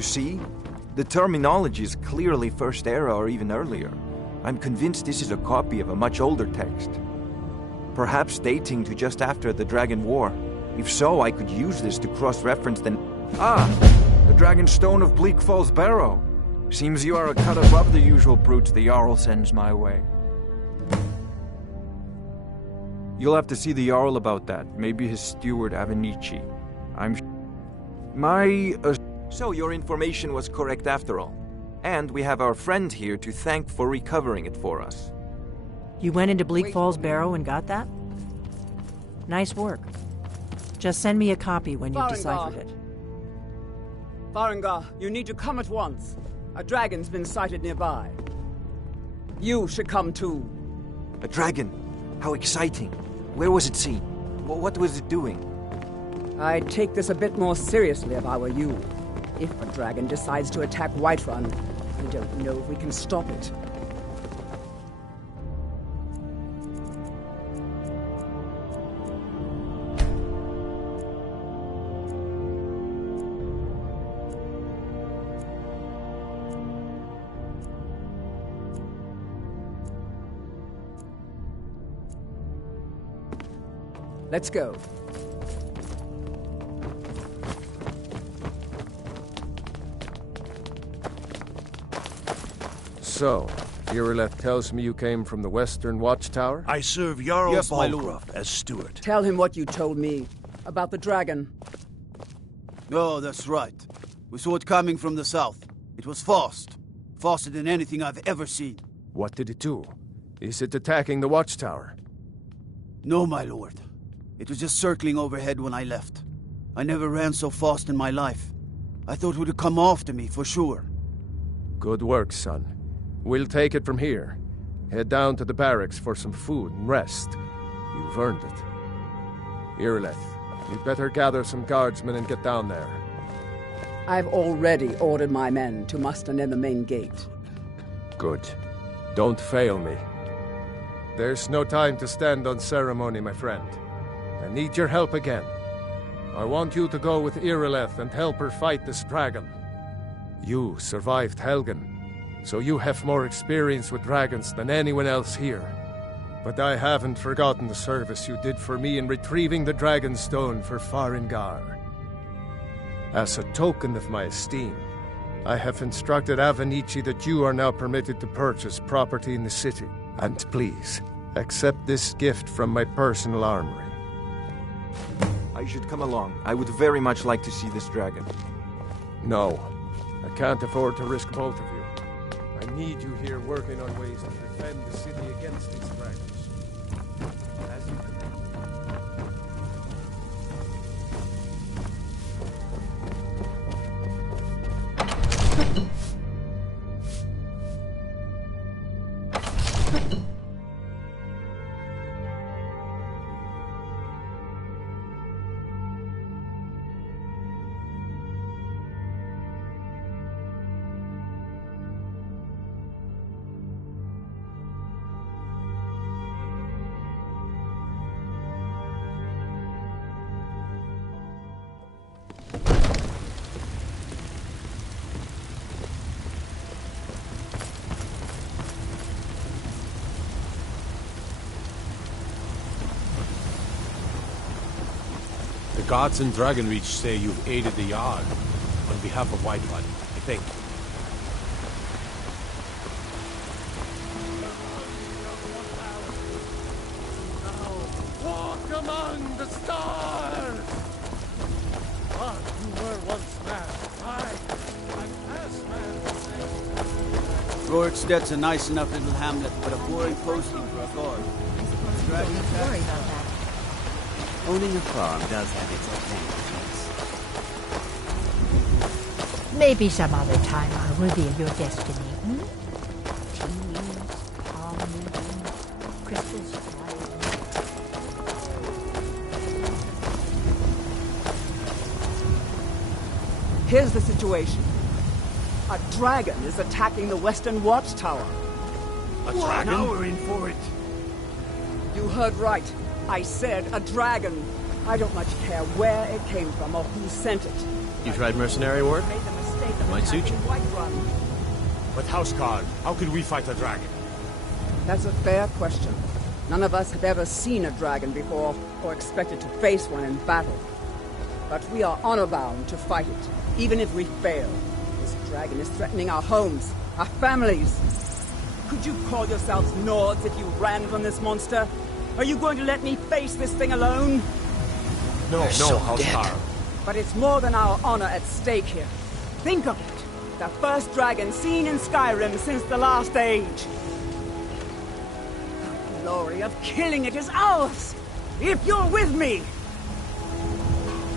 You see? The terminology is clearly First Era or even earlier. I'm convinced this is a copy of a much older text. Perhaps dating to just after the Dragon War. If so, I could use this to cross-reference the... Ah! The Dragon Stone of Bleak Falls Barrow. Seems you are a cut above the usual brutes the Jarl sends my way. You'll have to see the Jarl about that. Maybe his steward, Avenici. So your information was correct after all. And we have our friend here to thank for recovering it for us. You went into Bleak Falls Barrow and got that? Nice work. Just send me a copy when you've deciphered it. Farengar, you need to come at once. A dragon's been sighted nearby. You should come too. A dragon? How exciting. Where was it seen? What was it doing? I'd take this a bit more seriously if I were you. If a dragon decides to attack Whiterun, we don't know if we can stop it. Let's go. So, Irileth tells me you came from the Western Watchtower? I serve Jarl Balgruuf as steward. Tell him what you told me about the dragon. Oh, that's right. We saw it coming from the south. It was fast. Faster than anything I've ever seen. What did it do? Is it attacking the Watchtower? No, my lord. It was just circling overhead when I left. I never ran so fast in my life. I thought it would come after me, for sure. Good work, son. We'll take it from here. Head down to the barracks for some food and rest. You've earned it. Irileth, you'd better gather some guardsmen and get down there. I've already ordered my men to muster near the main gate. Good. Don't fail me. There's no time to stand on ceremony, my friend. I need your help again. I want you to go with Irileth and help her fight this dragon. You survived Helgen, so you have more experience with dragons than anyone else here. But I haven't forgotten the service you did for me in retrieving the Dragon Stone for Farengar. As a token of my esteem, I have instructed Avenici that you are now permitted to purchase property in the city. And please, accept this gift from my personal armory. I should come along. I would very much like to see this dragon. No, I can't afford to risk both of you. I need you here working on ways to defend the city against these dragons. As you The gods in Dragonreach say you've aided the Jarl on behalf of Whiterun, I think. walk among the stars! Ah, you were once mad. I'm past mad. Roriksted's a nice enough little hamlet, but a boring posting for a guard. Don't worry about that. Owning a farm does have its advantages. Maybe some other time I'll reveal your destiny. Teams, almonds, crystals. Here's the situation. A dragon is attacking the Western Watchtower. A dragon? Now we're in for it. You heard right. I said a dragon. I don't much care where it came from or who sent it. You tried mercenary work? Made the mistake Might suit you. Whiterun. But Houseguard, how could we fight a dragon? That's a fair question. None of us have ever seen a dragon before, or expected to face one in battle. But we are honor-bound to fight it, even if we fail. This dragon is threatening our homes, our families. Could you call yourselves Nords if you ran from this monster? Are you going to let me face this thing alone? No, Houseguard. But it's more than our honor at stake here. Think of it. The first dragon seen in Skyrim since the last age. The glory of killing it is ours, if you're with me.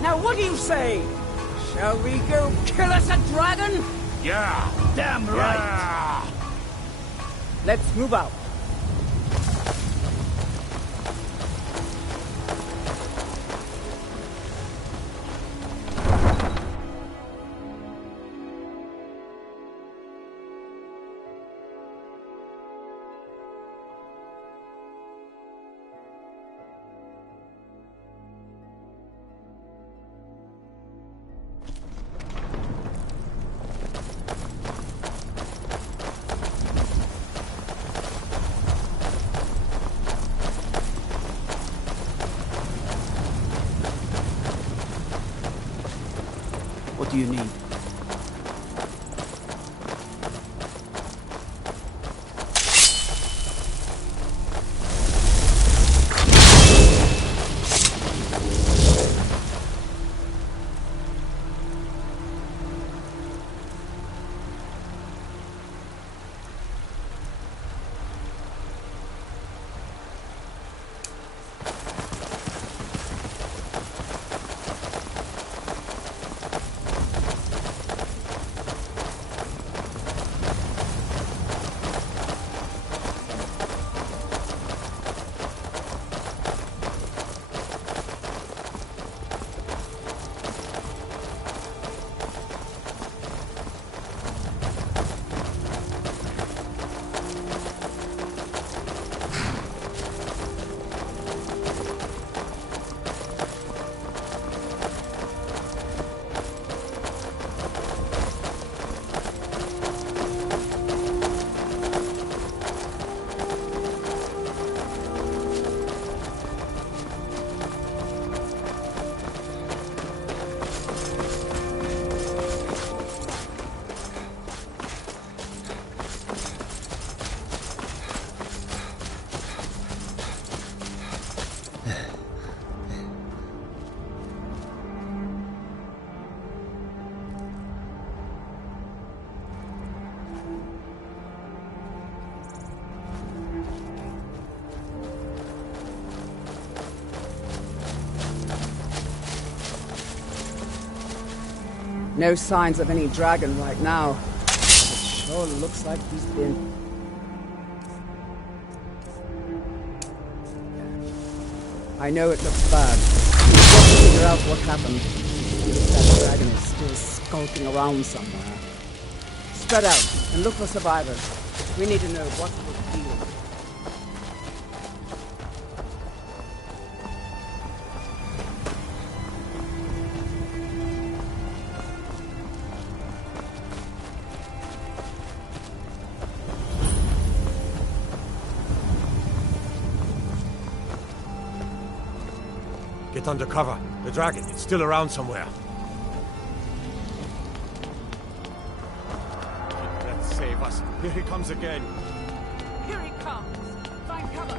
Now what do you say? Shall we go kill us a dragon? Yeah! Damn right! Yeah. Let's move out. What do you need? No signs of any dragon right now. It sure looks like he's been... I know it looks bad. We've got to figure out what happened. That dragon is still skulking around somewhere. Spread out and look for survivors. We need to know what we're dealing with. Get under cover. The dragon, it's still around somewhere. Let's save us. Here he comes again. Here he comes! Find cover!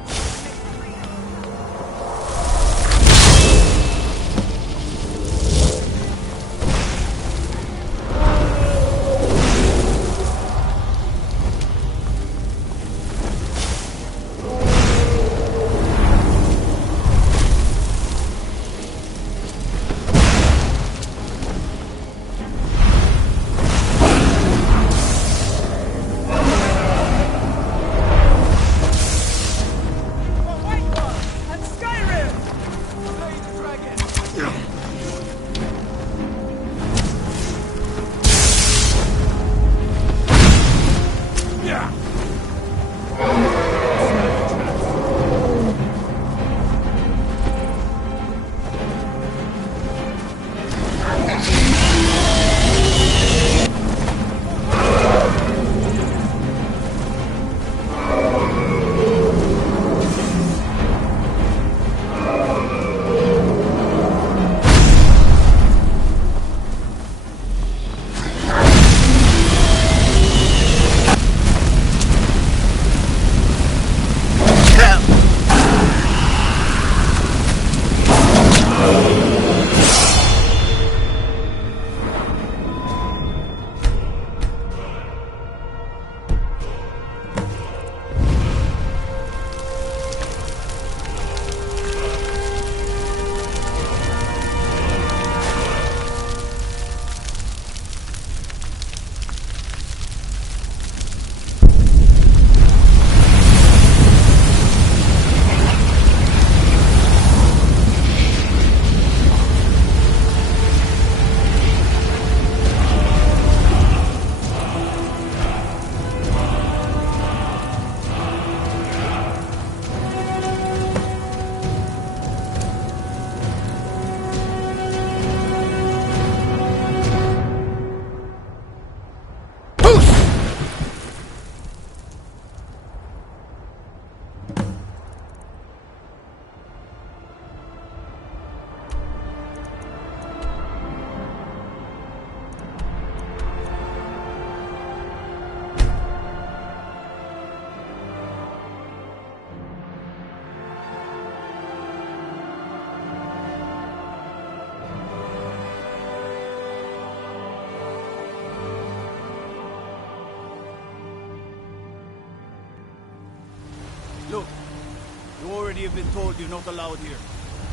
already have been told you're not allowed here.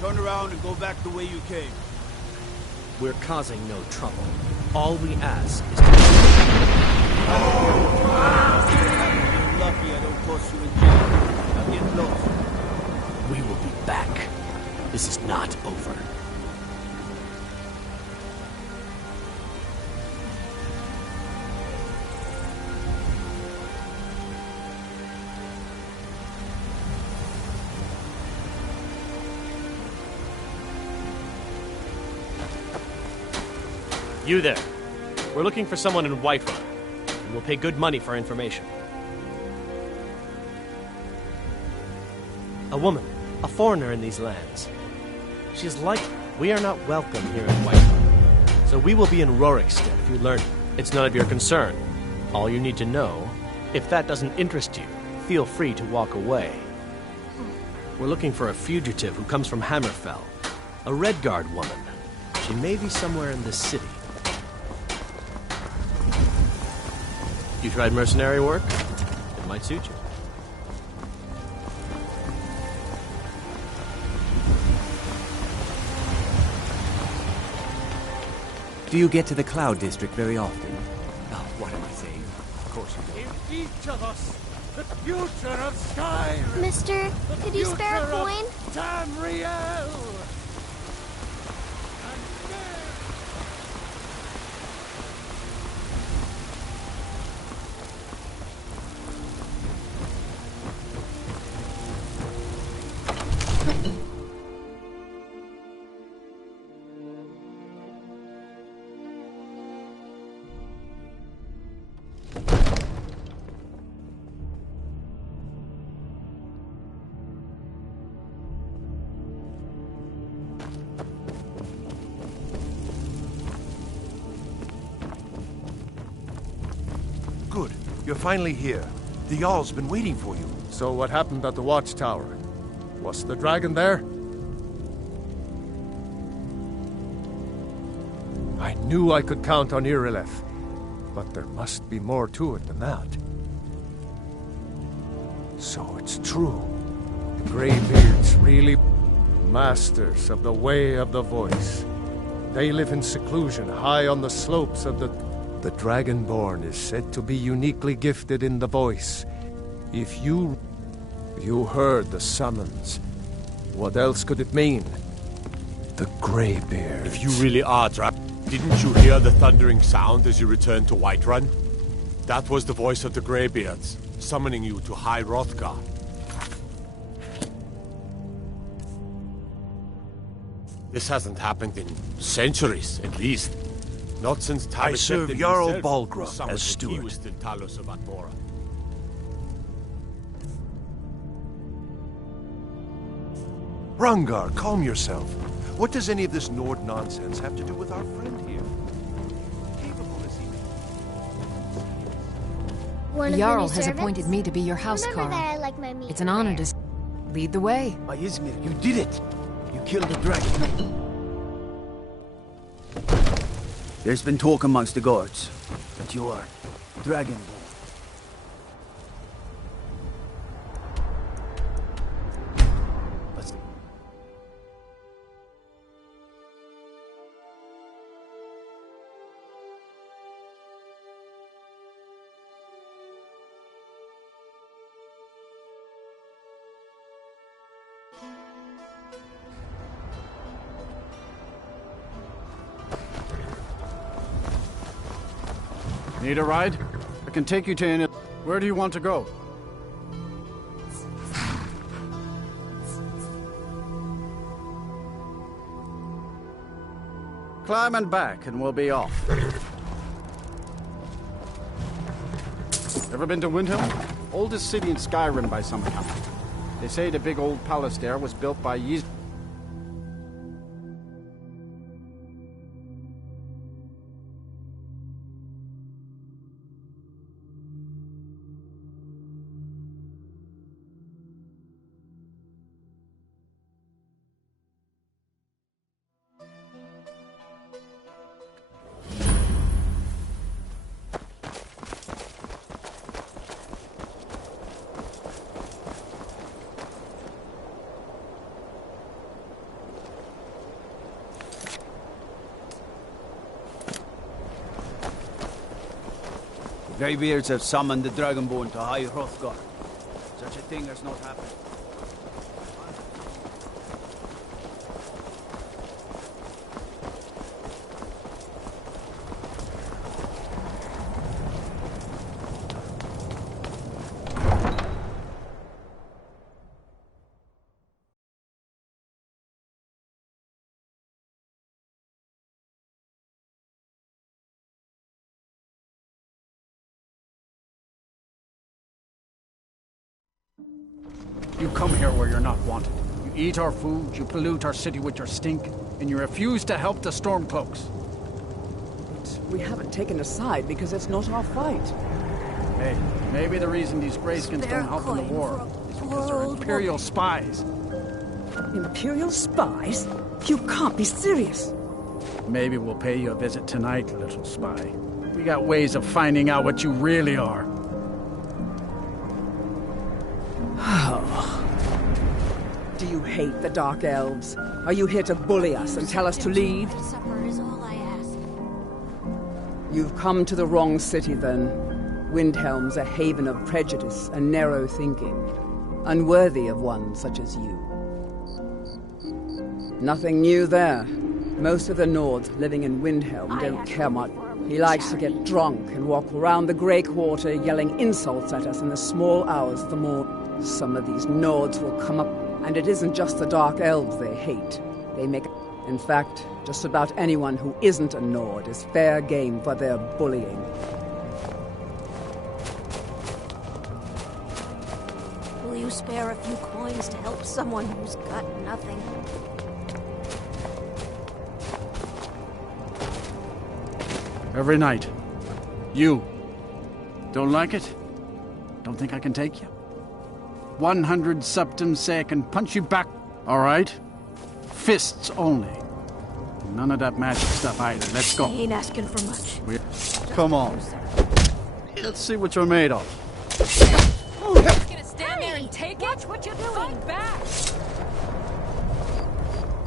Turn around and go back the way you came. We're causing no trouble. All we ask is to... You're lucky I don't toss you in jail. Now get lost. We will be back. This is not over. You there. We're looking for someone in Whiterun, and we'll pay good money for information. A woman, a foreigner in these lands. She is like... We are not welcome here in Whiterun, so we will be in Rorikstead if you learn it. It's none of your concern. All you need to know, if that doesn't interest you, feel free to walk away. We're looking for a fugitive who comes from Hammerfell, a Redguard woman. She may be somewhere in this city. You tried mercenary work? It might suit you. Do you get to the Cloud District very often? Oh, what am I saying? Of course you do. In each of us, the future of Skyrim! Mister, could you spare a coin? Tamriel! Good. You're finally here. The Jarl's been waiting for you. So what happened at the watchtower? Was the dragon there? I knew I could count on Irileth, but there must be more to it than that. So it's true. The Greybeards really masters of the way of the voice. They live in seclusion high on the slopes of the Dragonborn is said to be uniquely gifted in the voice. If you heard the summons, what else could it mean? The Greybeards. If you really are didn't you hear the thundering sound as you returned to Whiterun? That was the voice of the Greybeards, summoning you to High Hrothgar. This hasn't happened in centuries, at least. Not since I serve Jarl Balgruuf as He steward. was still Talos of Atmora. Rungar, calm yourself. What does any of this Nord nonsense have to do with our friend here? Capable as he One The of Jarl the new has servants? appointed me to be your Remember housecarl. that I like my meat It's an honor to lead the way. Ysmir, you did it! You killed the dragon. There's been talk amongst the guards that you are Dragonborn. But need a ride? I can take you to any... Where do you want to go? Climb and back, and we'll be off. Ever been to Windhelm? Oldest city in Skyrim by some account. They say the big old palace there was built by Ys... Greybeards have summoned the Dragonborn to High Hrothgar. Such a thing has not happened. You come here where you're not wanted. You eat our food, you pollute our city with your stink, and you refuse to help the Stormcloaks. But we haven't taken a side because it's not our fight. Hey, maybe the reason these Greyskins don't help in the war is because they're Imperial spies. Imperial spies? You can't be serious. Maybe we'll pay you a visit tonight, little spy. We got ways of finding out what you really are. Do you hate the Dark Elves? Are you here to bully us and tell us to leave? Supper is all I ask. You've come to the wrong city, then. Windhelm's a haven of prejudice and narrow thinking, unworthy of one such as you. Nothing new there. Most of the Nords living in Windhelm don't care much. He likes to get drunk and walk around the Grey Quarter yelling insults at us in the small hours of the morning. Some of these Nords will come up, and it isn't just the Dark Elves they hate. They make... In fact, just about anyone who isn't a Nord is fair game for their bullying. Will you spare a few coins to help someone who's got nothing? Every night. You. Don't like it? Don't think I can take you? 100 septims say I can punch you back. All right? Fists only. None of that magic stuff either. Let's go. I ain't asking for much. Come on. Let's see what you're made of. Just gonna stand there and take it? Watch what you're doing. Fight back.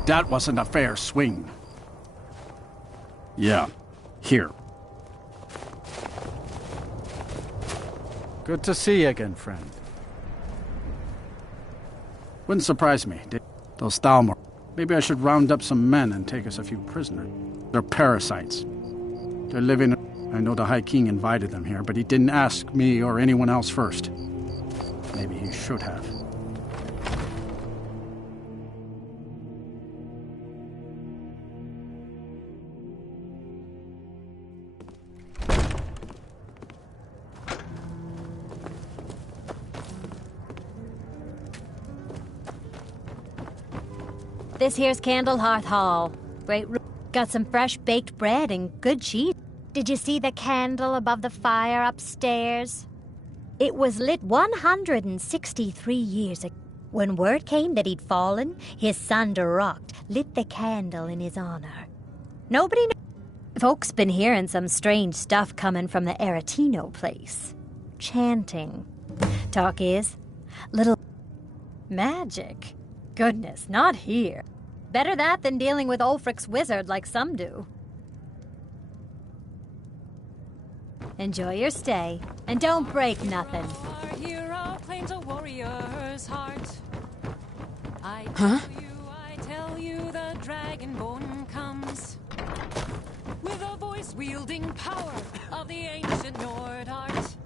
That wasn't a fair swing. Yeah. Here. Good to see you again, friend. Wouldn't surprise me. Those Thalmor. Maybe I should round up some men and take us a few prisoners. They're parasites. They're living... I know the High King invited them here, but he didn't ask me or anyone else first. Maybe he should have. This here's Candlehearth Hall. Great room. Got some fresh baked bread and good cheese. Did you see the candle above the fire upstairs? It was lit 163 years ago. When word came that he'd fallen, his son Durocht lit the candle in his honor. Nobody knows. Folks been hearing some strange stuff coming from the Aretino place. Chanting. Talk is, little magic. Goodness, not here. Better that than dealing with Ulfric's wizard like some do. Enjoy your stay, and don't break nothing. Our hero claims a warrior's heart. I tell you, the Dragonborn comes with a voice-wielding power of the ancient Nord art.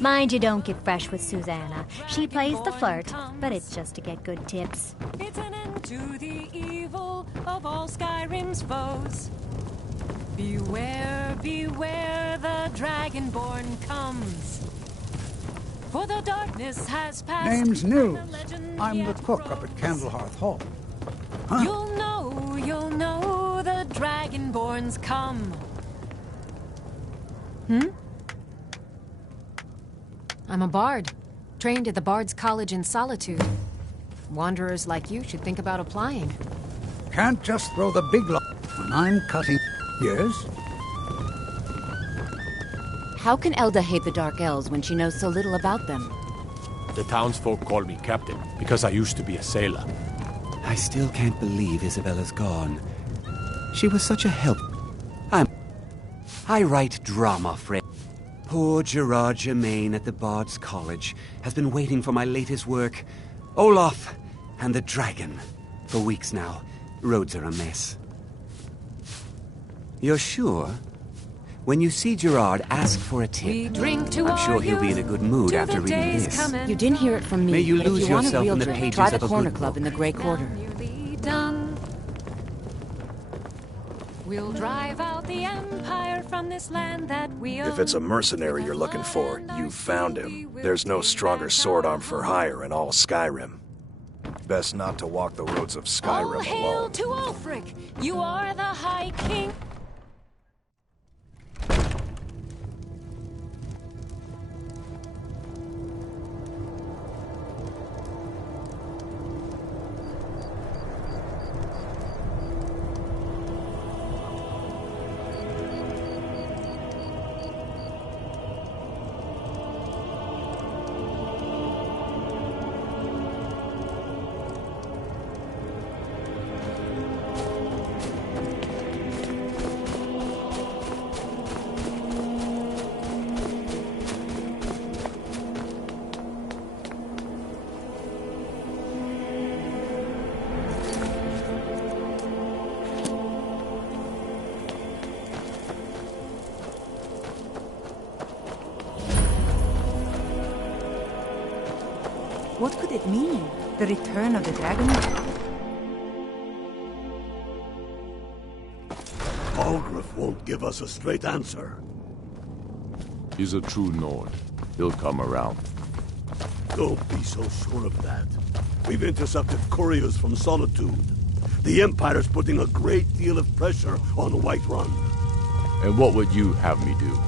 Mind you don't get fresh with Susanna. She plays the flirt, but it's just to get good tips. It's an end to the evil of all Skyrim's foes. Beware, beware, the Dragonborn comes. For the darkness has passed. Name's Nils. I'm the cook up at Candlehearth Hall. Huh? You'll know the Dragonborn's come. I'm a bard, trained at the Bard's College in Solitude. Wanderers like you should think about applying. Can't just throw the big lot when I'm cutting. Yes? How can Elda hate the Dark Elves when she knows so little about them? The townsfolk call me captain because I used to be a sailor. I still can't believe Isabella's gone. She was such a help. I write drama, friend. Poor Gerard Germain at the Bard's College has been waiting for my latest work, Olaf and the Dragon, for weeks now. Roads are a mess. You're sure? When you see Gerard, ask for a tip. I'm sure he'll be in a good mood after reading this. You didn't hear it from me. May you but if lose you want a yourself real in the drink, pages try the of a Corner good Club book. in the Grey Quarter. Done. We'll drive out the Empire from this land that we own. If it's a mercenary you're looking for, you've found him. There's no stronger sword arm for hire in all Skyrim. Best not to walk the roads of Skyrim All hail alone. to Ulfric! You are the High King. What could it mean? The return of the dragon? Algrif won't give us a straight answer. He's a true Nord. He'll come around. Don't be so sure of that. We've intercepted couriers from Solitude. The Empire's putting a great deal of pressure on Whiterun. And what would you have me do?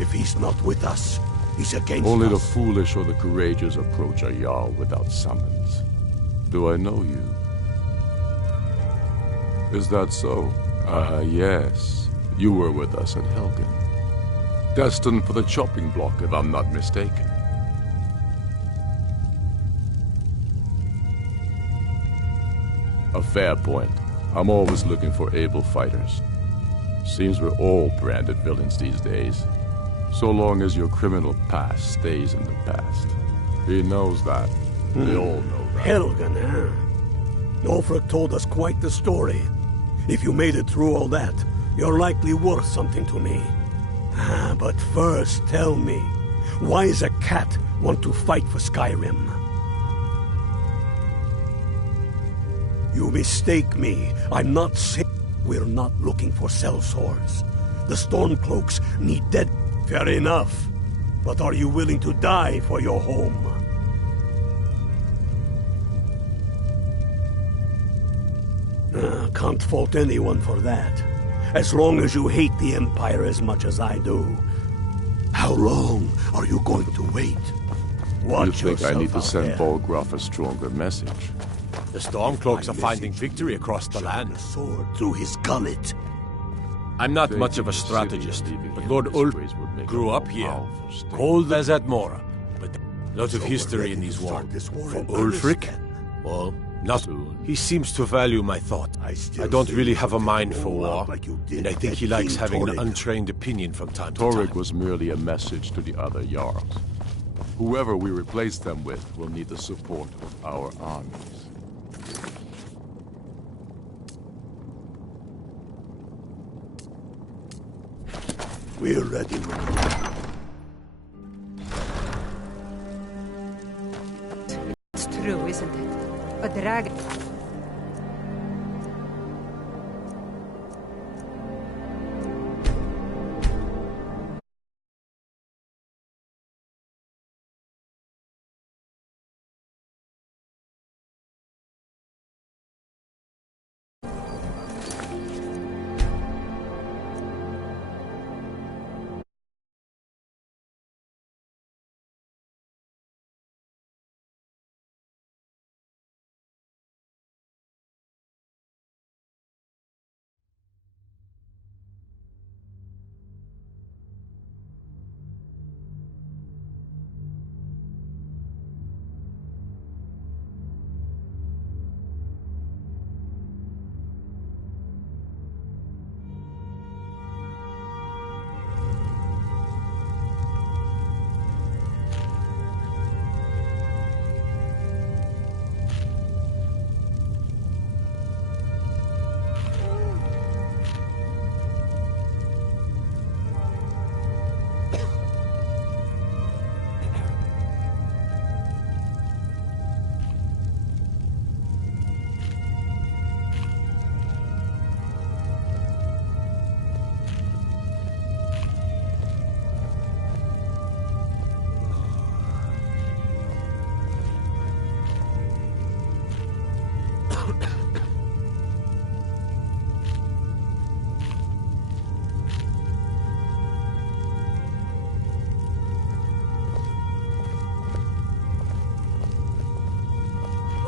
If he's not with us, he's against Only us. the foolish or the courageous approach a Jarl without summons. Do I know you? Is that so? Yes. You were with us at Helgen. Destined for the chopping block, if I'm not mistaken. A fair point. I'm always looking for able fighters. Seems we're all branded villains these days. So long as your criminal past stays in the past. He knows that. They all know that. Helgen, huh? Ulfric told us quite the story. If you made it through all that, you're likely worth something to me. But first, tell me, why does a cat want to fight for Skyrim? You mistake me. I'm not saying we're not looking for sellswords. The Stormcloaks need dead. Fair enough. But are you willing to die for your home? Can't fault anyone for that. As long as you hate the Empire as much as I do. How long are you going to wait? Watch You think I need to send there. Bolgraf a stronger message? The Stormcloaks are finding victory across the land. Sword through his gullet. I'm not much of a strategist, but Lord Ulf grew up here, cold as Admora. But a lot of history in these walls. For Ulfric? Well, not. He seems to value my thought. I don't really have a mind for war, and I think he likes having an untrained opinion from time to time. Torek was merely a message to the other Jarls. Whoever we replace them with will need the support of our armies. We're ready. It's true, isn't it? A dragon.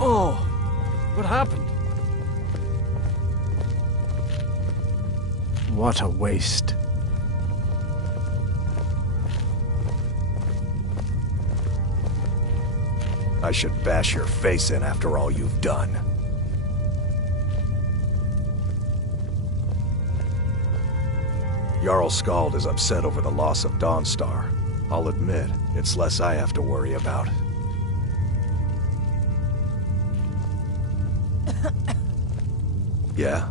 Oh, what happened? What a waste. I should bash your face in after all you've done. Jarl Skald is upset over the loss of Dawnstar. I'll admit, it's less I have to worry about. Yeah?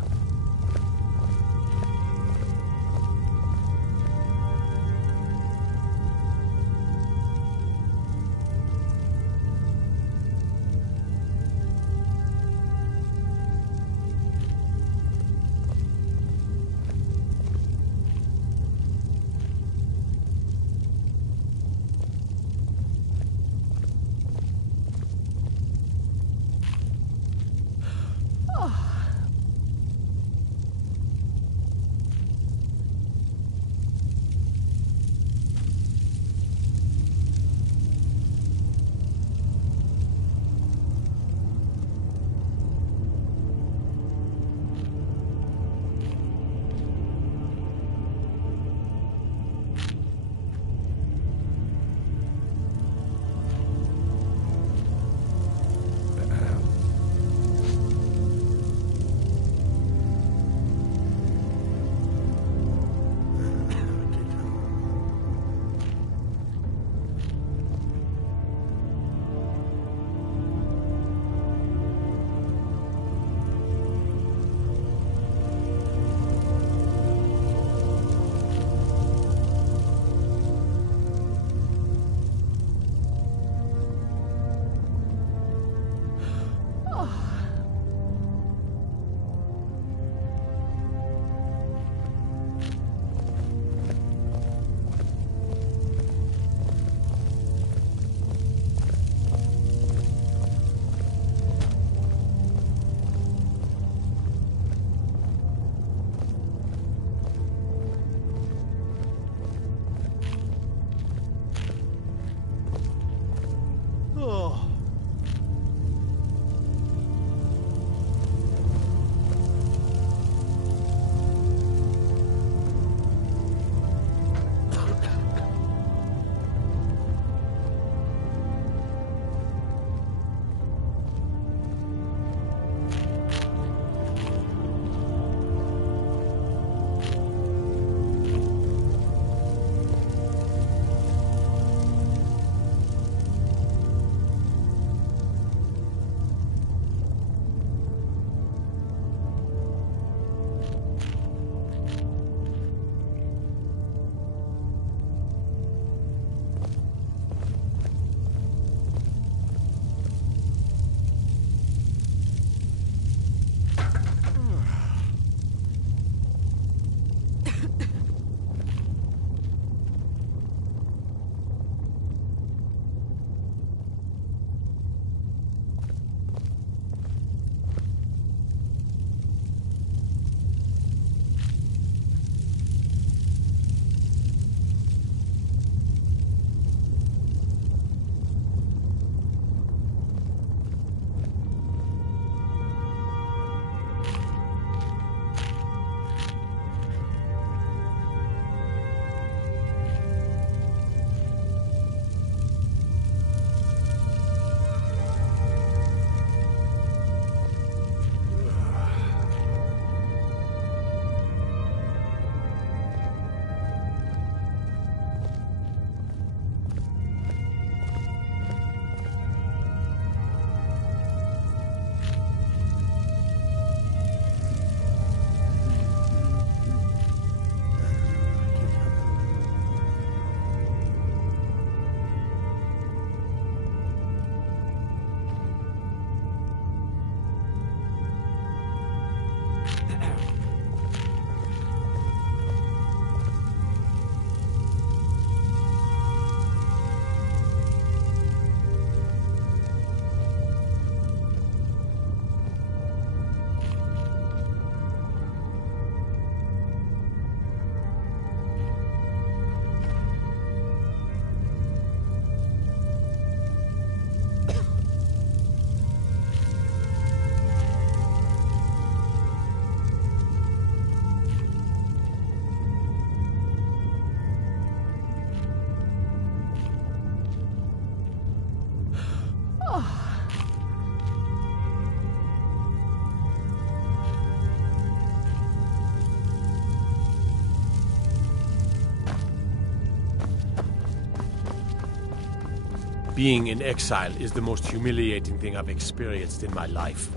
Being in exile is the most humiliating thing I've experienced in my life.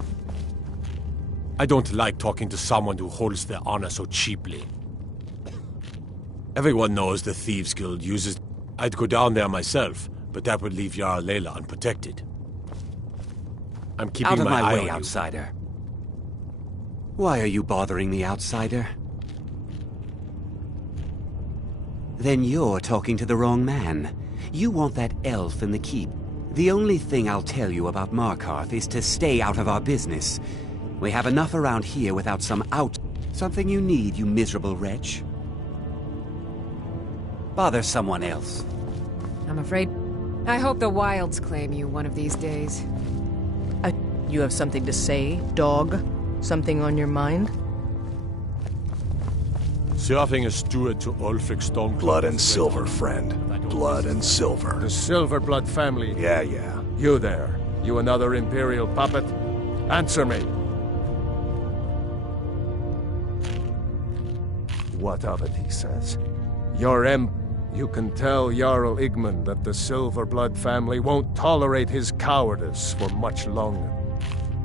I don't like talking to someone who holds their honor so cheaply. Everyone knows the Thieves Guild uses... I'd go down there myself, but that would leave Jarl Layla unprotected. I'm keeping out of my my eye way, on you. outsider. Why are you bothering me, outsider? Then you're talking to the wrong man. You want that elf in the keep. The only thing I'll tell you about Markarth is to stay out of our business. We have enough around here without something you need, you miserable wretch. Bother someone else. I'm afraid... I hope the Wilds claim you one of these days. You have something to say, dog? Something on your mind? Serving as steward to Ulfric Stormcloak. Blood and silver, friend. Blood and silver. The Silverblood family. Yeah. You there. You another Imperial puppet? Answer me. What of it, he says. You can tell Jarl Igmund that the Silverblood family won't tolerate his cowardice for much longer.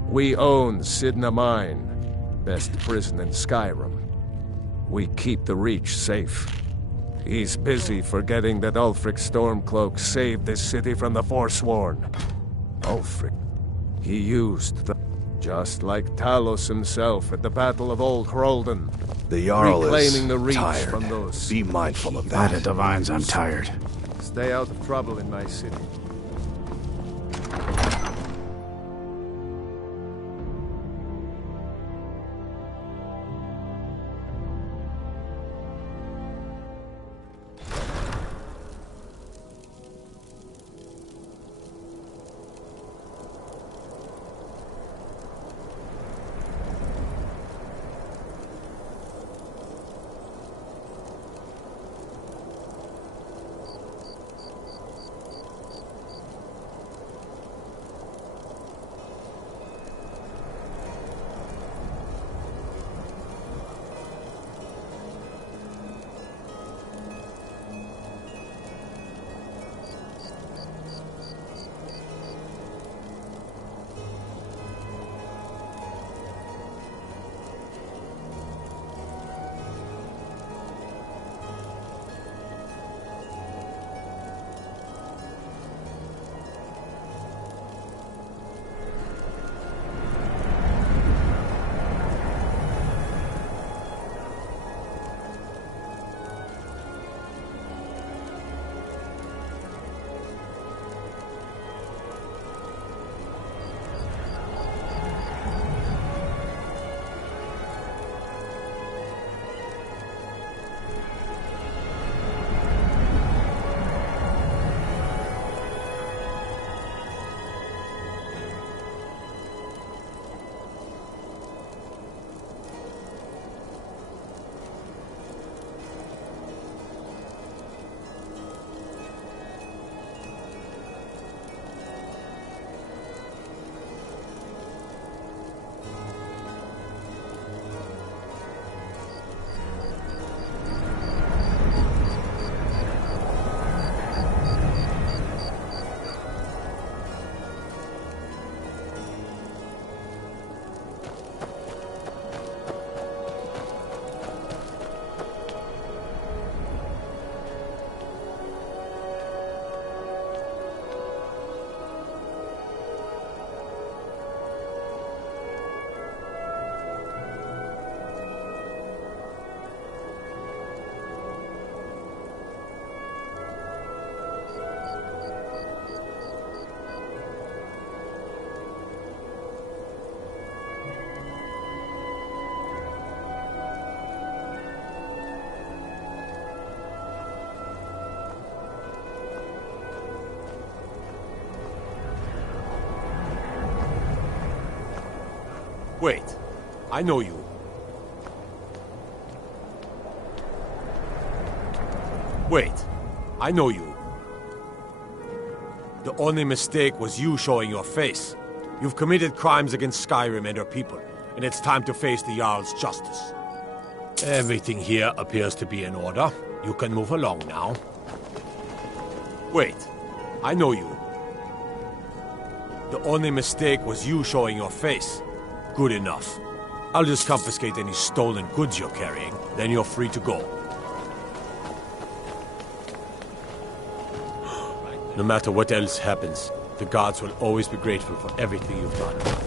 We own Sidna Mine, best prison in Skyrim. We keep the Reach safe. He's busy forgetting that Ulfric Stormcloak saved this city from the Forsworn. Ulfric. He used the... just like Talos himself at the Battle of Old Hroldan. The Jarl reclaiming is the Reach tired. from those... Be mindful of By that. the Divines, I'm tired. Stay out of trouble in my city. Wait, I know you. Wait, I know you. The only mistake was you showing your face. You've committed crimes against Skyrim and her people, and it's time to face the Jarl's justice. Everything here appears to be in order. You can move along now. Wait, I know you. The only mistake was you showing your face. Good enough. I'll just confiscate any stolen goods you're carrying, then you're free to go. No matter what else happens, the gods will always be grateful for everything you've done.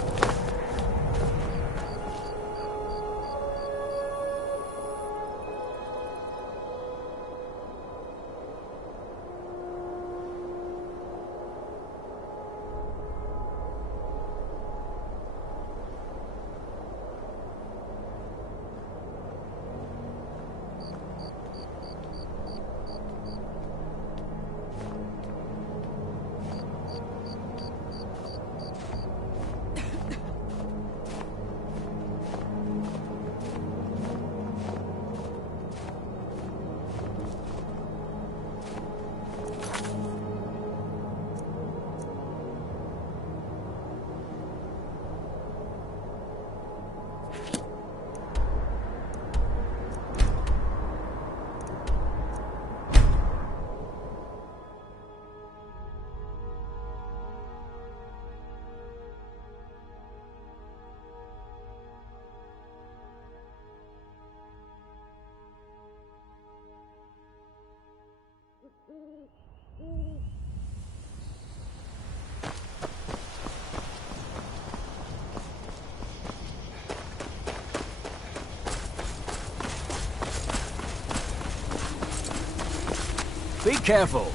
Be careful.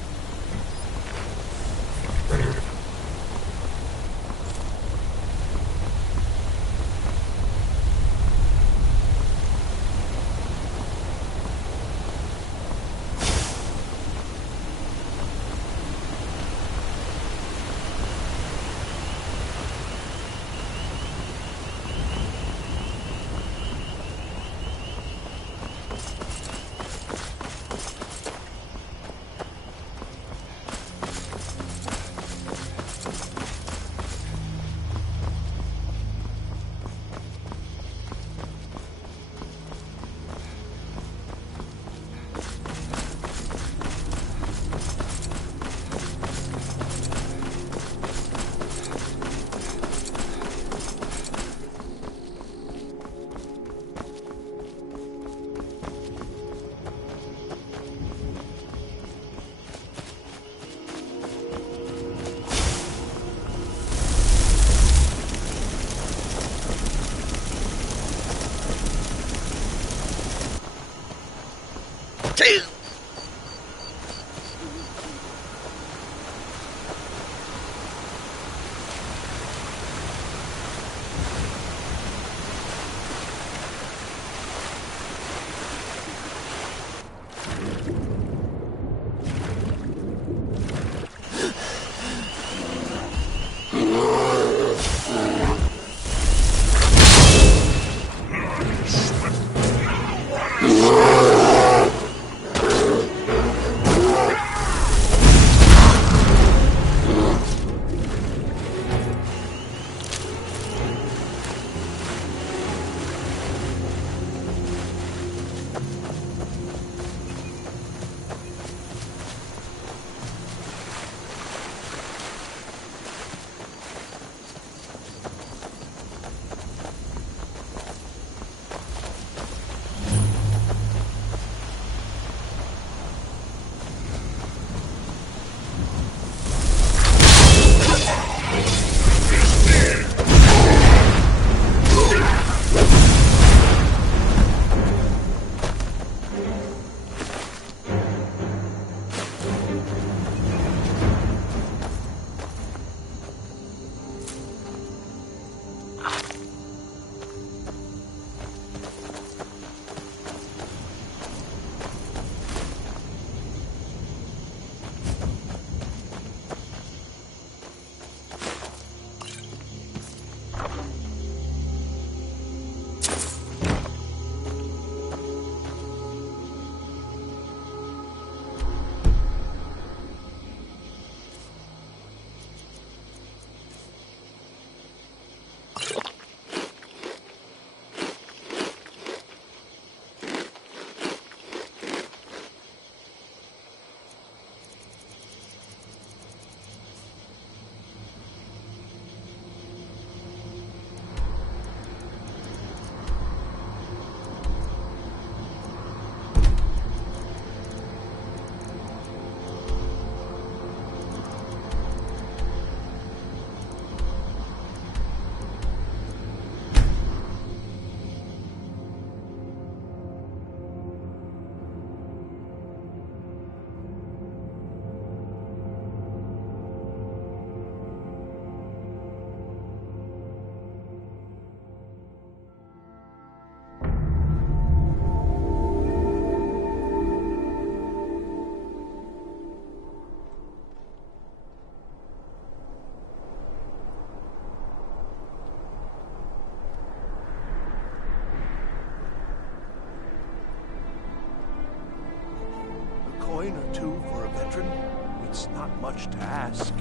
much to ask.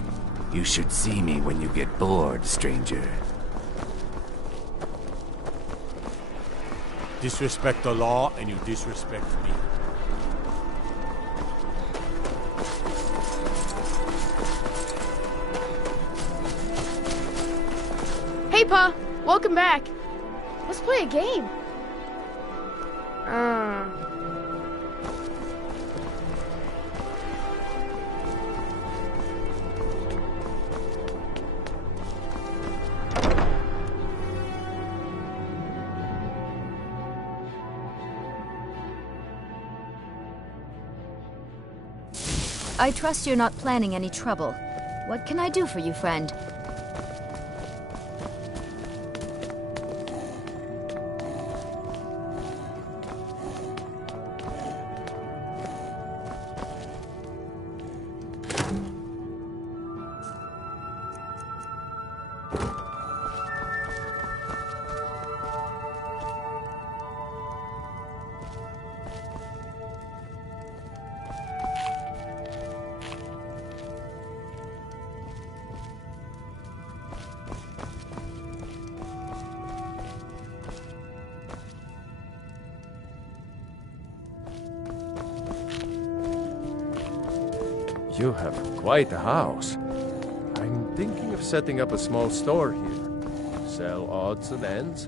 You should see me when you get bored, stranger. Disrespect the law, and you disrespect me. Hey, Pa! Welcome back. Let's play a game. I trust you're not planning any trouble. What can I do for you, friend? You have quite a house. I'm thinking of setting up a small store here. Sell odds and ends.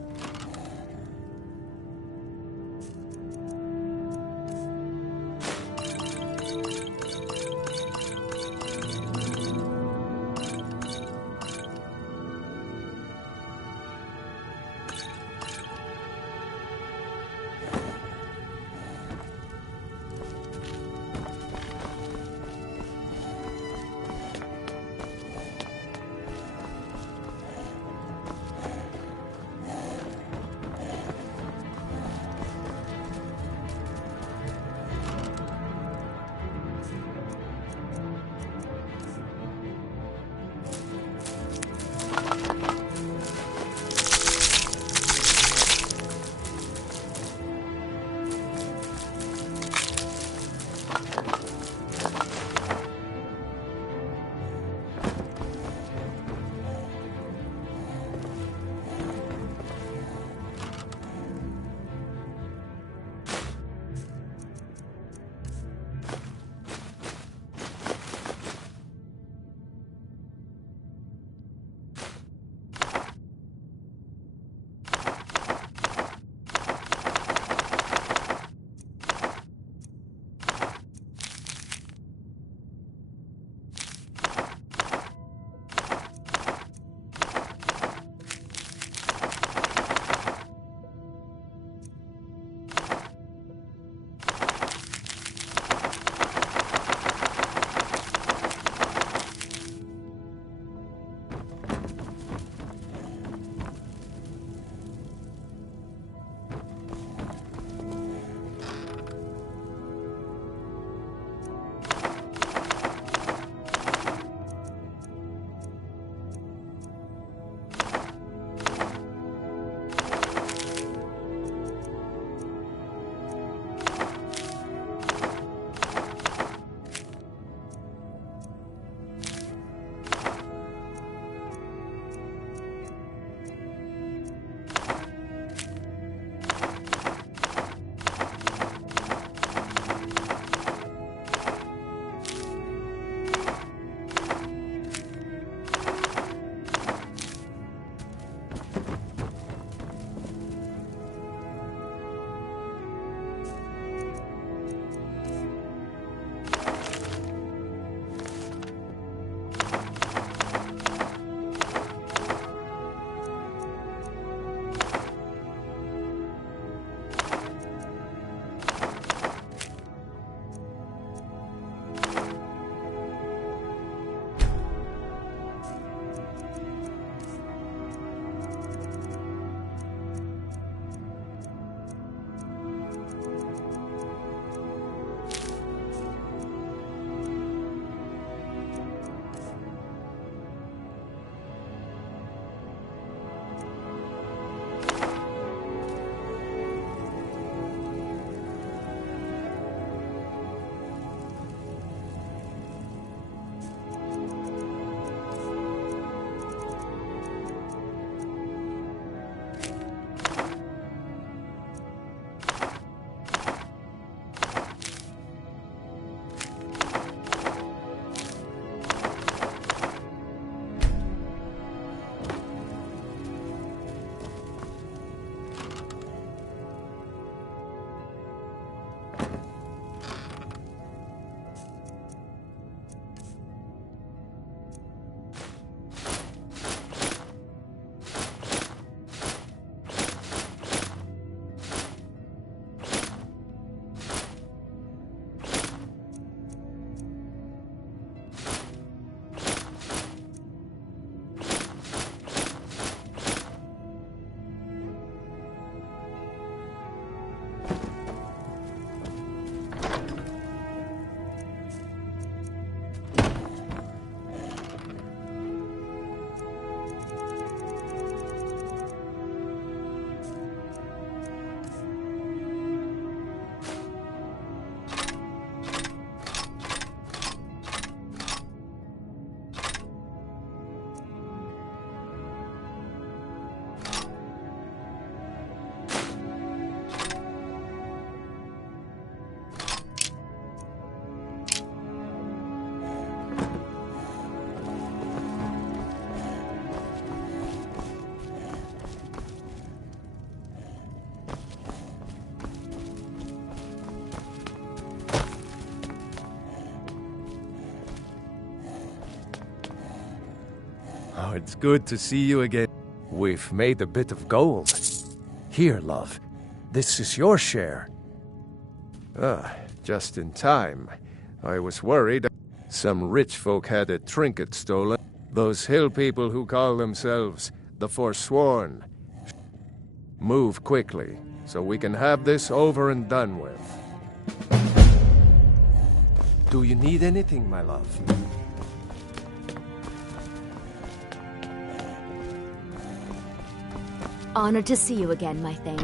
Oh, it's good to see you again. We've made a bit of gold. Here, love. This is your share. Just in time. I was worried. Some rich folk had a trinket stolen. Those hill people who call themselves the Forsworn. Move quickly, so we can have this over and done with. Do you need anything, my love? Honored to see you again, my thing.